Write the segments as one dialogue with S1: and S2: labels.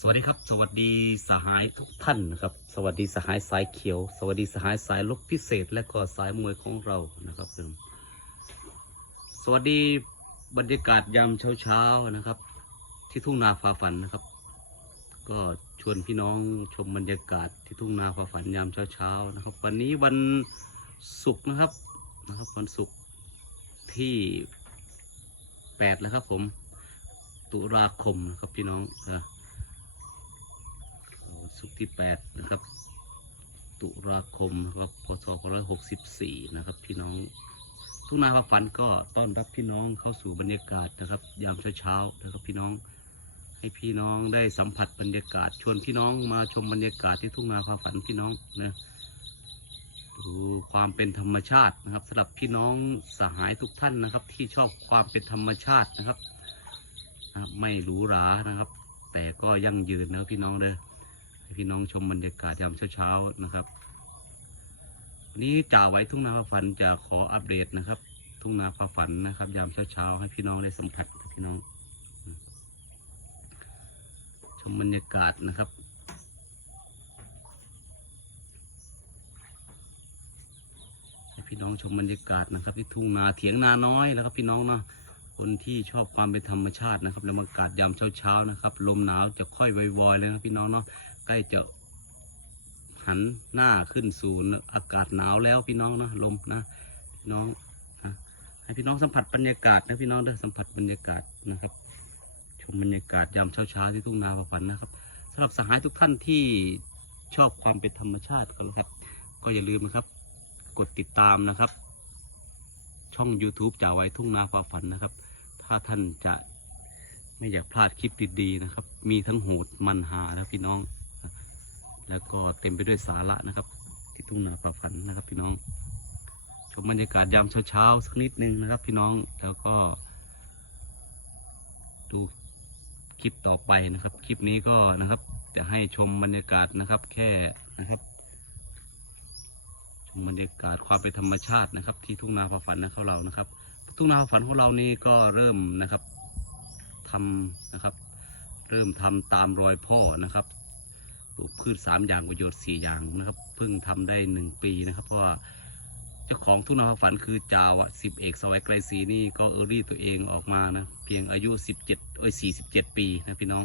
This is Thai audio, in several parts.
S1: สวัสดีครับ สวัสดีสหายทุกท่านนะครับ สวัสดีสหายสายเขียว สวัสดีสหายสายลบพิเศษ และก็สายมวยของเรานะครับผมสวัสดีบรรยากาศยามเช้าๆนะครับ ที่ทุ่งนาฟ้าฝันนะครับ ก็ชวนพี่น้องชมบรรยากาศที่ทุ่งนาฟ้าฝันยามเช้าๆนะครับ วันนี้วันศุกร์นะครับนะครับวันศุกร์ที่แปดแล้วครับผมตุลาคมนะครับพี่น้องนะ ศุกร์ที่8นะครับ ตุลาคมนะครับพศ2564 นะครับ พี่น้องทุกนาฟ้าฝันก็ต้อนรับพี่น้องเข้าสู่บรรยากาศนะครับ ยามเช้าๆนะครับพี่น้องให้พี่น้องได้สัมผัสบรรยากาศ ชวนพี่น้องมาชมบรรยากาศที่ทุ่งนาฟ้าฝันพี่น้องนะดูความเป็นธรรมชาตินะครับสำหรับพี่น้องสหายทุกท่านนะครับ ที่ชอบความเป็นธรรมชาตินะครับ ไม่หรูหรานะครับ แต่ก็ยั่งยืนนะพี่น้องเด้อ พี่น้องชมบรรยากาศยามเช้าๆนะครับ วันนี้จ่าไว้ทุ่งนาฟ้าฝันจะขออัปเดตนะครับ ทุ่งนาฟ้าฝันนะครับ ยามเช้าๆให้พี่น้องได้สัมผัสพี่น้อง ชมบรรยากาศนะครับพี่น้องชมบรรยากาศนะครับ ที่ทุ่งนาเถียงนาน้อยแล้วครับ พี่น้องเนาะคนที่ชอบความเป็นธรรมชาตินะครับบรรยากาศยามเช้าๆนะครับ ลมหนาวจะค่อยวอยๆเลยนะพี่น้องเนาะ ใกล้จะหันหน้าขึ้นสู่อากาศหนาวแล้วพี่น้องนะลมนะพี่น้องนะให้พี่น้องสัมผัสบรรยากาศนะพี่น้องเด้สัมผัสบรรยากาศนะครับ ชมบรรยากาศยามเช้าๆที่ทุ่งนาประพันธ์นะครับสำหรับสหายทุกท่านที่ชอบความเป็นธรรมชาติก็ครับ ก็อย่าลืมนะครับ กดติดตามนะครับ ช่อง YouTube จ่าไว้ทุ่งนาฟ้าฝันนะครับ ถ้าท่านจะไม่อยากพลาดคลิปดีๆนะครับ มีทั้งโหดมันหานะพี่น้อง แล้วก็เต็มไปด้วยสาระนะครับ ที่ทุ่งนาฟ้าฝันนะครับ พี่น้อง ชมบรรยากาศยามเช้าๆสักนิดนึงนะครับ พี่น้องแล้วก็ ดูคลิปต่อไปนะครับ คลิปนี้ก็นะครับ จะให้ชมบรรยากาศนะครับ แค่นะครับชมบรรยากาศความเป็นธรรมชาตินะครับ ที่ทุ่งนาฟ้าฝันนะของเรานะครับ ทุ่งนาฟ้าฝันของเรานี่ก็เริ่มนะครับทำนะครับ เริ่มทำตามรอยพ่อนะครับ ลูกพืชสามอย่างประโยชน์สี่อย่างนะครับ เพิ่งทำได้หนึ่งปีนะครับ เพราะว่าเจ้าของทุ่งนาฝันคือจาวะสิบเอกสวัยไกลศรีนี่ก็เออรี่ตัวเองออกมานะ เพียงอายุสิบเจ็ดโอ้ยสี่สิบเจ็ดปีนะพี่น้อง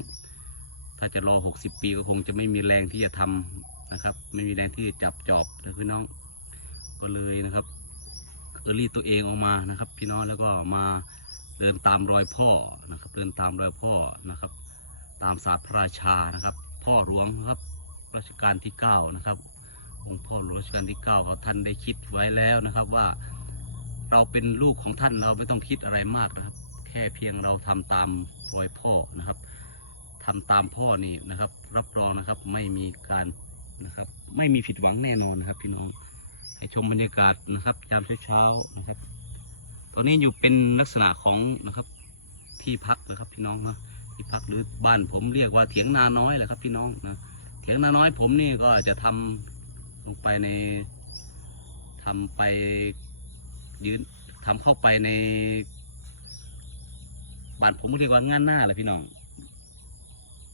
S1: ถ้าจะรอหกสิบปีก็คงจะไม่มีแรงที่จะทำนะครับ ไม่มีแรงที่จะจับจอบนะพี่น้อง ก็เลยนะครับเออรี่ตัวเองออกมานะครับ พี่น้องแล้วก็มาเดินตามรอยพ่อนะครับ เดินตามรอยพ่อนะครับ ตามศาสตร์พระราชานะครับ พ่อหลวงครับรัชกาลที่เก้านะครับ องค์พ่อหลวงรัชกาลที่เก้าเขาท่านได้คิดไว้แล้วนะครับว่าเราเป็นลูกของท่านเราไม่ต้องคิดอะไรมากนะครับ แค่เพียงเราทำตามรอยพ่อนะครับทำตามพ่อนี่นะครับ รับรองนะครับไม่มีการนะครับ ไม่มีผิดหวังแน่นอนนะครับ พี่น้องให้ชมบรรยากาศนะครับยามเช้าๆนะครับ ตอนนี้อยู่เป็นลักษณะของนะครับที่พักนะครับพี่น้องนะ ที่พักหรือบ้านผมเรียกว่าเถียงนาน้อยแหละครับพี่น้องนะเถียงนาน้อยผมนี่ก็จะทำลงไปในทำไปยืนทำเข้าไปในบ้านผมเรียกว่างานหน้าแหละพี่น้อง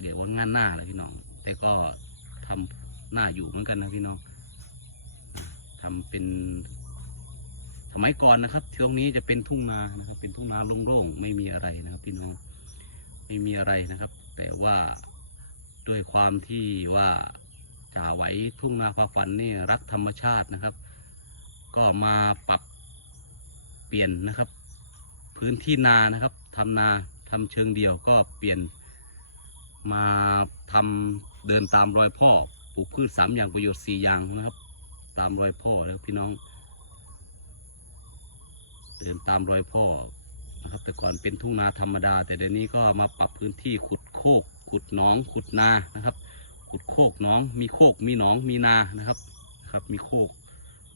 S1: เรียกว่างานหน้าแหละพี่น้อง แต่ก็ทำหน้าอยู่เหมือนกันนะพี่น้องทำเป็นสมัยก่อนนะครับตรงนี้จะเป็นทุ่งนานะครับเป็นทุ่งนาโล่งๆไม่มีอะไรนะครับพี่น้อง ไม่มีอะไรนะครับ แต่ว่าด้วยความที่ว่าจ่าไหวทุ่งนาฟ้าฝันนี่รักธรรมชาตินะครับ ก็มาปรับเปลี่ยนนะครับ พื้นที่นานะครับทำนาทำเชิงเดียวก็เปลี่ยนมาทำเดินตามรอยพ่อปลูกพืชสามอย่างประโยชน์สี่อย่างนะครับ ตามรอยพ่อแล้วพี่น้อง เดินตามรอยพ่อ นะครับแต่ก่อนเป็นทุ่งนาธรรมดา แต่เดี๋ยวนี้ก็มาปรับพื้นที่ขุดโคก ขุดหนอง ขุดนานะครับ ขุดโคกหนองมีโคกมีหนองมีนานะครับครับ มีโคก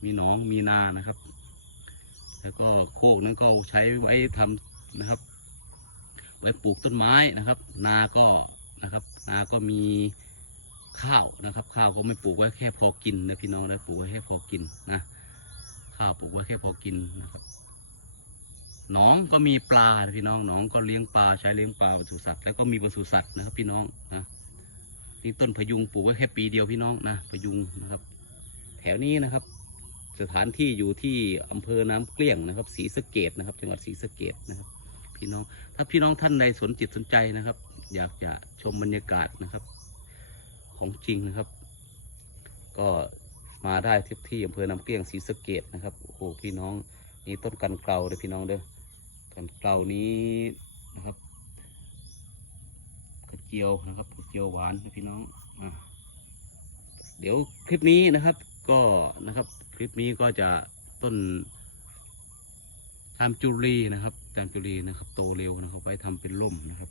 S1: มีหนองมีนานะครับ แล้วก็โคกนั้นก็ใช้ไว้ทำนะครับ ไว้ปลูกต้นไม้นะครับ นาก็นะครับนาก็มีข้าวนะครับ ข้าวก็ไม่ปลูกไว้แค่พอกินนะพี่น้องนะปลูกไว้แค่พอกินนะข้าวปลูกไว้แค่พอกินนะครับ หนองก็มีปลาพี่น้องหนองก็เลี้ยงปลาใช้เลี้ยงปลาปศุสัตว์แล้วก็มีปศุสัตว์นะครับพี่น้องนะนี่ต้นพยุงปลูกไว้แค่ปีเดียวพี่น้องนะพยุงนะครับ แถวนี้นะครับ สถานที่อยู่ที่อำเภอน้ำเกลี้ยงนะครับศรีสะเกดนะครับ จังหวัดศรีสะเกดนะครับ พี่น้องถ้าพี่น้องท่านใดสนจิตสนใจนะครับ อยากจะชมบรรยากาศนะครับ ของจริงนะครับ ก็มาได้ที่ที่อำเภอน้ำเกลี้ยงศรีสะเกดนะครับโอ้โหพี่น้องนี่ต้นกันเกลาเลยพี่น้องเด้อ กันเกลานี้นะครับกระเจียวนะครับกระเจียวหวานนะพี่น้องอะเดี๋ยวคลิปนี้นะครับ ก็นะครับ คลิปนี้ก็จะต้นทามจุรีนะครับทามจุรีนะครับ โตเร็วนะครับ ไว้ทำเป็นร่มนะครับ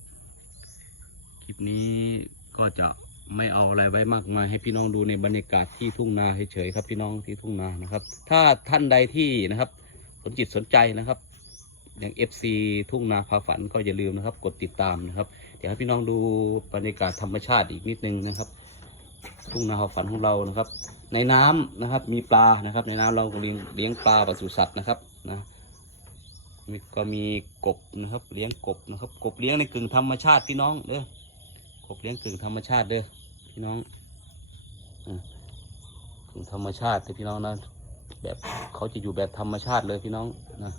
S1: คลิปนี้ก็จะไม่เอาอะไรไว้มากมาย ให้พี่น้องดูในบรรยากาศที่ทุ่งนาเฉยๆครับพี่น้องที่ทุ่งนานะครับ ถ้าท่านใดที่นะครับ สนจิตสนใจนะครับ อย่าง FC ทุ่งนาพาฝันก็อย่าลืมนะครับ กดติดตามนะครับ เดี๋ยวให้พี่น้องดูบรรยากาศธรรมชาติอีกนิดนึงนะครับ ทุ่งนาพาฝันของเรานะครับ ในน้ำนะครับมีปลานะครับ ในน้ำเราเลี้ยงเลี้ยงปลาปศุสัตว์นะครับนะมีก็มีกบนะครับ เลี้ยงกบนะครับ กบเลี้ยงในกึ่งธรรมชาติพี่น้องเด้อกบเลี้ยงกึ่งธรรมชาติเด้อพี่น้องอกึ่งธรรมชาติเด้อพี่น้องนะแบบเขาจะอยู่แบบธรรมชาติเลยพี่น้องนะ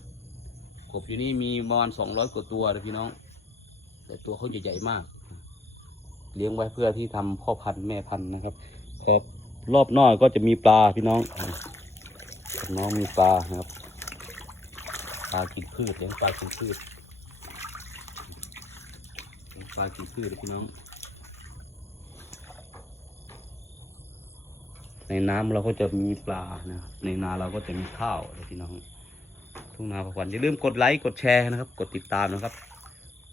S1: กบอยู่นี่มีประมาณสองร้อยกว่าตัวเลยพี่น้อง แต่ตัวเขาใหญ่ๆมาก เลี้ยงไว้เพื่อที่ทำพ่อพันธุ์แม่พันธุ์นะครับขอบรอบนอกก็จะมีปลาพี่น้อง น้องมีปลาครับ ปลากินพืชเลี้ยงปลากินพืชเลี้ยงปลากินพืชพี่น้อง ในน้ำเราก็จะมีปลานะในนาเราก็จะมีข้าวพี่น้อง ทุ่งนาพาฝันอย่าลืมกดไลค์กดแชร์นะครับ กดติดตามนะครับ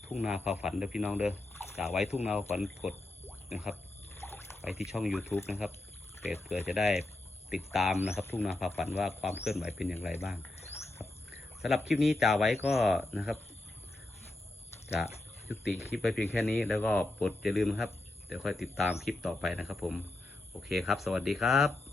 S1: ทุ่งนาพาฝันเด้อพี่น้องเด้อจากไว้ทุ่งนาพาฝันกดนะครับ ไปที่ช่อง YouTube นะครับเผื่อจะได้ติดตามนะครับ ทุ่งนาพาฝันว่าความเคลื่อนไหวเป็นอย่างไรบ้างครับสำหรับคลิปนี้จ่าไว้ก็นะครับ จะยุติคลิปไปเพียงแค่นี้ แล้วก็โปรดอย่าลืมนะครับเดี๋ยวค่อยติดตามคลิปต่อไปนะครับ ผมโอเคครับ สวัสดีครับ